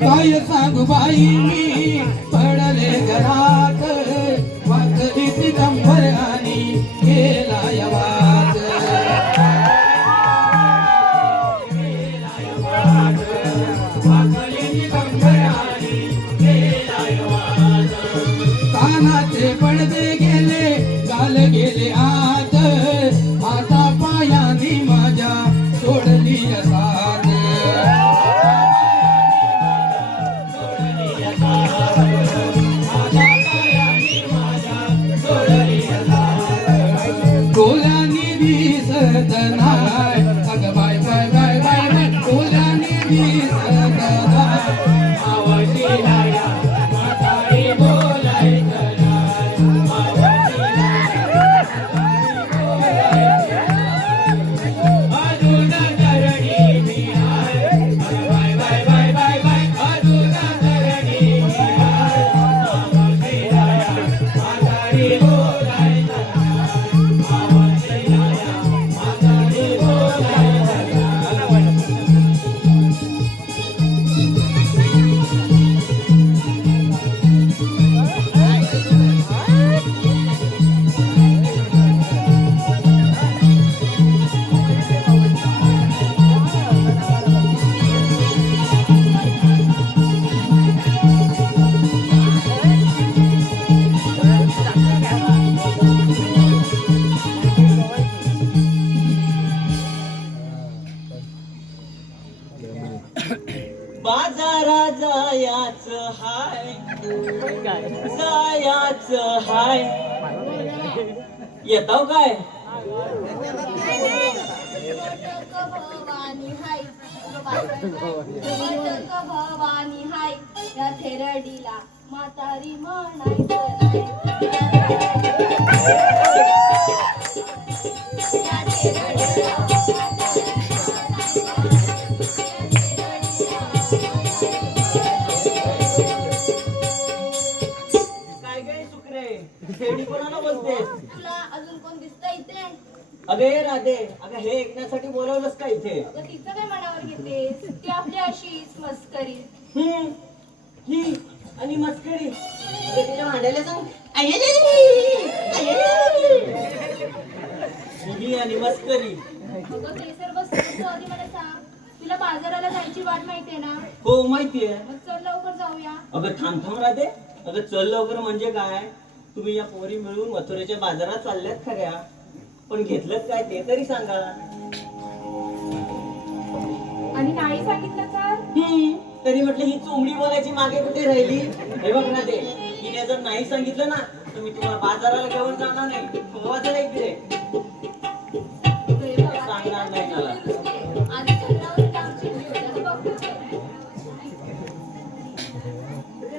काय सांगू बाई मी पडले घरात वाचली दिगंबर आणि गेला यवात कानाचे पडदे गेले गाल गेले आत आता पायानी माझ्या सोडली साथ डोळ्यांनी दिसत नाय अगं बाय बाय बाय बाय बाय डोळ्यांनी दिसत नाय आवडीला या म्हातारी बोलायचं नाय आवडीला अजून धरणी मी आहे बाय बाय बाय बाय बाय अजून धरणी मी आहे आवडीला या म्हातारी बोलायचं बाजारा जायाच हाय जायाच हाय येताव काय भवानी हाय या थेरडीला म्हातारी म्हणायचं तुला अजून कोण दिसतंय इथे? अगे राधे, अगं हे ऐकण्यासाठी बोलवलंस का इथे? अगं तिचं काय मनावर घेतेस? ती आपली अशीच मस्करी. ही आणि मस्करी अगं तिला भांडायला सांग ही आणि मस्करी. अगं ते सर्व सोड, आधी मला सांग, तुला बाजाराला जायची वाट माहितीये ना? हो माहितीये. मग चल लवकर जाऊया. अगं थांब राधे, अगं चल लवकर म्हणजे काय? तुम्ही या पोरी मिळून मथुरेच्या बाजारात चालल्यात खऱ्या, पण घेतलं काय ते तरी सांगा. आणि नाही सांगितलं तर? तरी म्हटलं ही चोमडी बोलायची मागे कुठे राहिली? हे बघ ना ते, तिने जर नाही सांगितलं ना तर मी तुम्हाला बाजाराला घेऊन जाणार नाही. वाजला इकडे सांगणार नाही मला. आधी चल आमची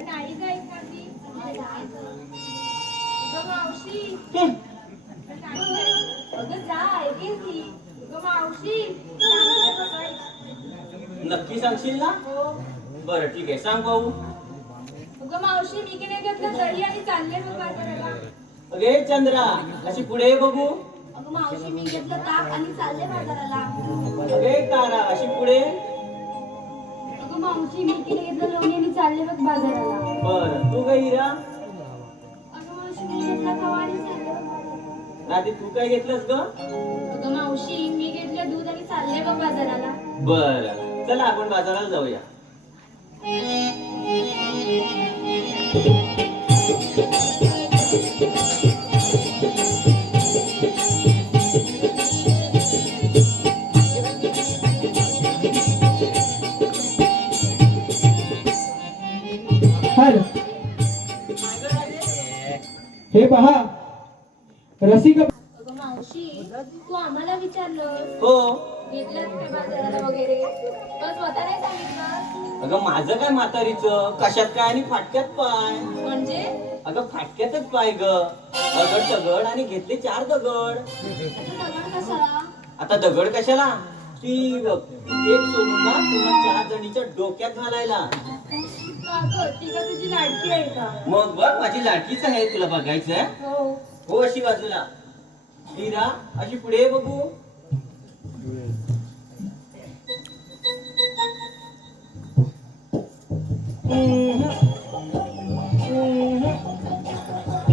नाही जायचं आधी. मावशी अगं जा ऐकेस की. मावशी नक्की सांगशील ना? हो. बरं ठीक आहे, सांग भाऊ. अगं मावशी मी की नाही घेतलं दही आणि चालले मग बाजाराला. अगे चंद्रा, अशी पुढे ये बघू. अगं मावशी मी घेतलं ताक आणि चालले बाजाराला. अगे तारा, अशी पुढे. अगं मावशी मी की नाही घेतलं लोणी आणि चालले मग बाजाराला. बरं तू काय हिरा? अगं मावशी मी घेतलं खवा आणि चालले बघ बाजाराला. राधी तू काय घेतलंस ग? अगं मावशी मी घेतलं दूध आणि चालले बघ बाजाराला. बरं चला आपण बाजाराला जाऊया. हे पहा रसिक. अगं मावशी तू आम्हाला विचारलं हो. घेतलं कुठे बाजाराला वगैरे, पण स्वतः नाही सांगितलं. अगं माझं काय म्हातारीचं, कशात काय आणि फाटक्यात पाय. म्हणजे अगं फाटक्यातच पाय ग. दगड दगड आणि घेतले 4 दगड. आता दगड कशाला? आता दगड कशाला? ती एक सोडून ना तुम्हाला 4 जणीच्या डोक्यात घालायला. का गं? ती का तुझी लाडकी आहे का? मग बघ माझी लाडकीच आहे, तुला बघायचंय. हो. हो अशी बाजूला. मीरा अशी पुढे ये बघू.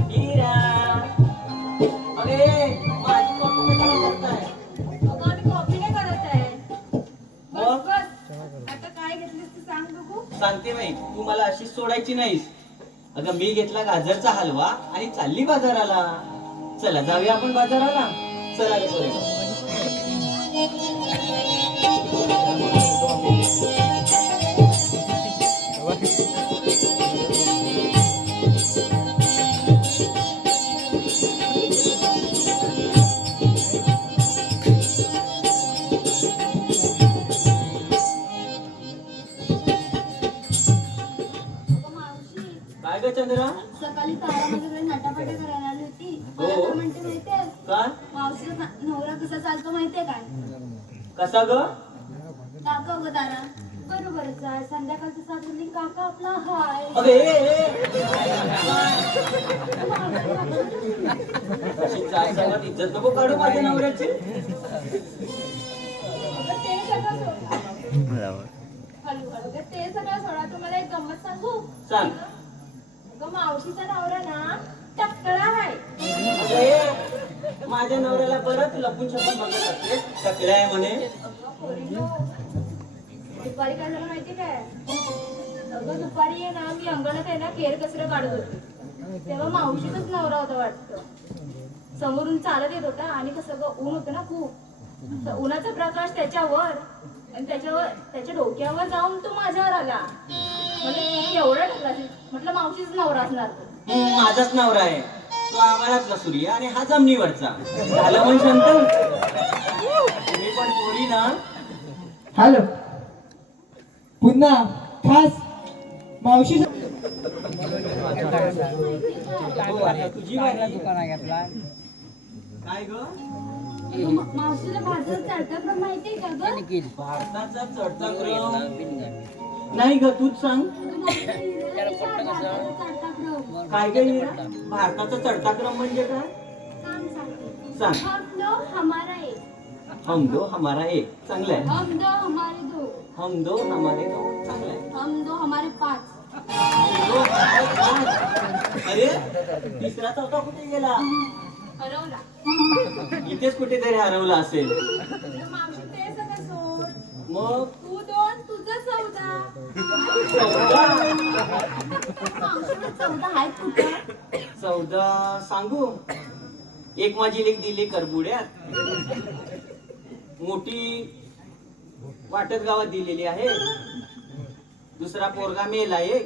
मीरा अरे माझी कॉपी कशाला करताय? अगं आम्ही कॉपी नाही करत आहे. बस मग? बस. आता काय घेतलीस ते सांग बघू. सांगते बाई, तू मला अशीच सोडायची नाहीस. अगं मी घेतला गाजरचा हलवा आणि चालली बाजाराला. चला जाऊया आपण बाजाराला. चला रे पोरे. अगं मावशी, काय ग चंद्रा? सकाळी तारा माझ्याकडे नटाफटा करायला आली होती. मला हो. काय म्हणते माहितीये? काय? मावशीचा नवरा कसा चालतो माहितीये काय? कसा ग? काका ग तारा. बरोबरच आहे. संध्याकाळचं सात वाजले की काका आपला हाय. अबे अशी चार सांगत इज्जत नको काढू माझ्या नवऱ्याची. अगं ते सगळं सोडा. हळू हळू. अगं ते सगळं सोडा. तुम्हाला एक गंमत सांगू? सांग. अगं मावशीचा नवरा ना टकला आहे. अबे, माझ्या नवऱ्याला परत लपून छपून बघत असते. टकल्या आहे म्हणे. अगं पोरींनो, दुपारी काय झालं माहितीये काय? अगं दुपारी आहे ना मी अंगणात आहे ना केर कचरा काढत होते. तेव्हा मावशीचाच नवरा होता वाटतं. समोरून चालत येत होता आणि कसं ग ऊन होतं ना खूप. तर उन्हाचा प्रकाश त्याच्यावर आणि त्याच्या डोक्यावर जाऊन तो माझ्यावर आला. म्हणजे एवढा टाकला असेल. म्हटलं मावशीच नवरा असणार तो. माझाच नवरा आहे. तो आभाळातला सूर्य आणि हा जमिनीवरचा. झालं मग शांत. तुम्ही पण पोरी ना. हॅलो पुन्हा खास मावशी हो, आता तुझी बारी. काय ग? मावशीला बाजार चढता पण माहितीये का ग? भारताचा चढता क्रम नाही ग, तूच सांग. काय ग मीरा? भारताचा चढता क्रम म्हणजे काय? सांग. हम दो हमारा एक. हम दो हमारा एक. चांगलं आहे. हम दो हमारे दो. हम दो हमारे दो. चांगलं आहे. हम दो हमारे पाच. हम दो हमारे पाच. अरे तिसरा चौथा कुठे गेला? हरवला. इथेच कुठेतरी हरवला असेल. मावशी ते सगळं सोड. मग तू दोन तुझं 14. चौदा. मावशीला 14 आहेत कुठं? 14 सांगू. एक माझी लेक दिली करबुड्यात. मोठी वाटत गावात दिलेली आहे. दुसरा पोरगा मेला एक.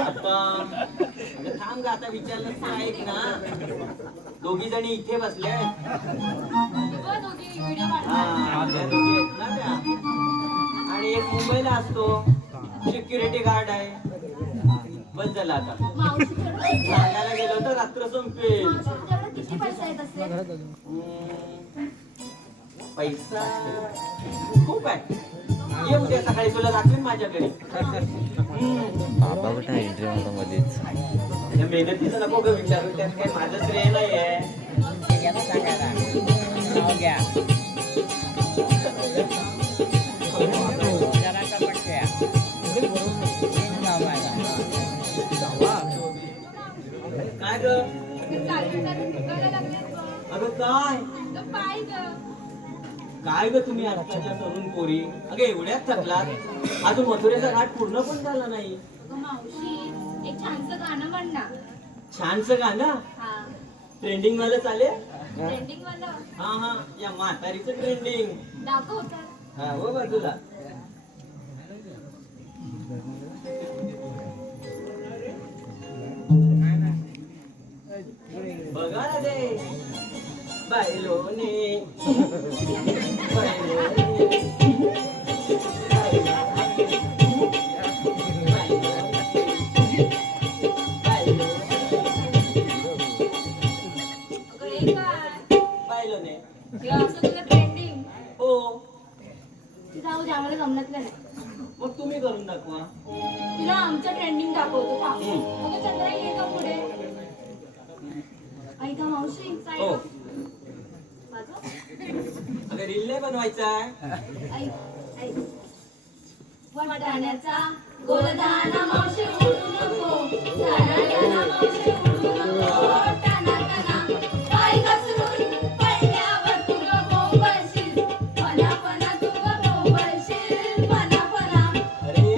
आता अगं थांब ग, आता विचारलं तर ऐक ना. दोघी जणी इथे बसल्या आहेत. बघ दोघी व्हिडिओ काढतात. हा, त्या दोघी आहेत ना त्या. आणि एक मुंबईला असतो. सिक्युरिटी गार्ड आहे. बस झालं आता. मावशीकडे सांगायला गेलो तर रात्र संपेल. मावशीकडे किती पैसा येत असेल? पैसा खूप आहे. ये उद्या सकाळी तुला दाखवेन माझ्याकडे. बाबा कुठं आहे एंट्री मध्येच. या मेहनतीचं नको ग विचारू. त्यात काही माझं श्रेय नाही आहे. काय ग? चालून चालून दुखायला लागलेत बघ. अगं काय तो पाय ग. काय ग तुम्ही आजकालच्या तरुण पोरी? अगं एवढ्याच थकलात. अजून मथुरेचा घाट पूर्ण पण झाला नाही. अगं मावशी एक छानसं गाणं म्हण ना. छानसं गाणं हा. ट्रेंडिंग वाला चालेल. ट्रेंडिंग वाला हा हा, या म्हातारीचं ट्रेंडिंग. दाखव तर. हा हो बाजूला. बघा ना ते बायलोने अगं हे काय? बायलोने हे असं तुझं ट्रेंडिंग. हो. जाऊ दे आम्हाला जमण्यातलं नाही. मग तुम्ही करून दाखवा. चंद्रा ये का पुढे ऐका मावशी हो वाजव. अगं रील नाही बनवायचा आहे. ऐक ऐक वाटाण्याचा गोलदाना मावशी उडू नको झाडाला मावशी उडू नको टाना टाना पाय घसरून पडल्यावर तू ग बोंबलशील पना पना तू ग बोंबलशील पना पना. अरे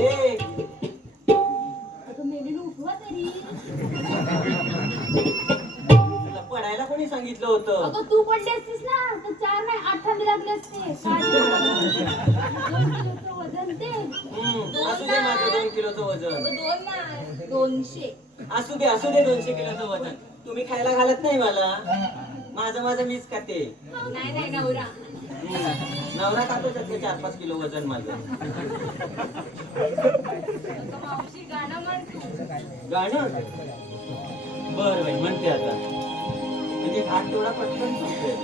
अगं मेलीनं उठवा तरी. तुला पडायला कोणी सांगितलं होतं? अगं तू पडली असतीस ना तर 4 नाही 8 खांदे लागले असते. 2 किलोचं वजन ते. असू दे माझं 2 किलोचं वजन. अगं 2 नाही 200. असू दे 200 किलोचं वजन. तुम्ही खायला घालत नाही मला. माझं मीच खाते. नाही नाही नवरा. नवरा खातो त्यातले 4-5 किलो वजन माझं. अगं मावशी गाणं म्हण तू. गाणं बर बाई म्हणते आता. म्हणजे हात तेवढा पटकन सुटतोय.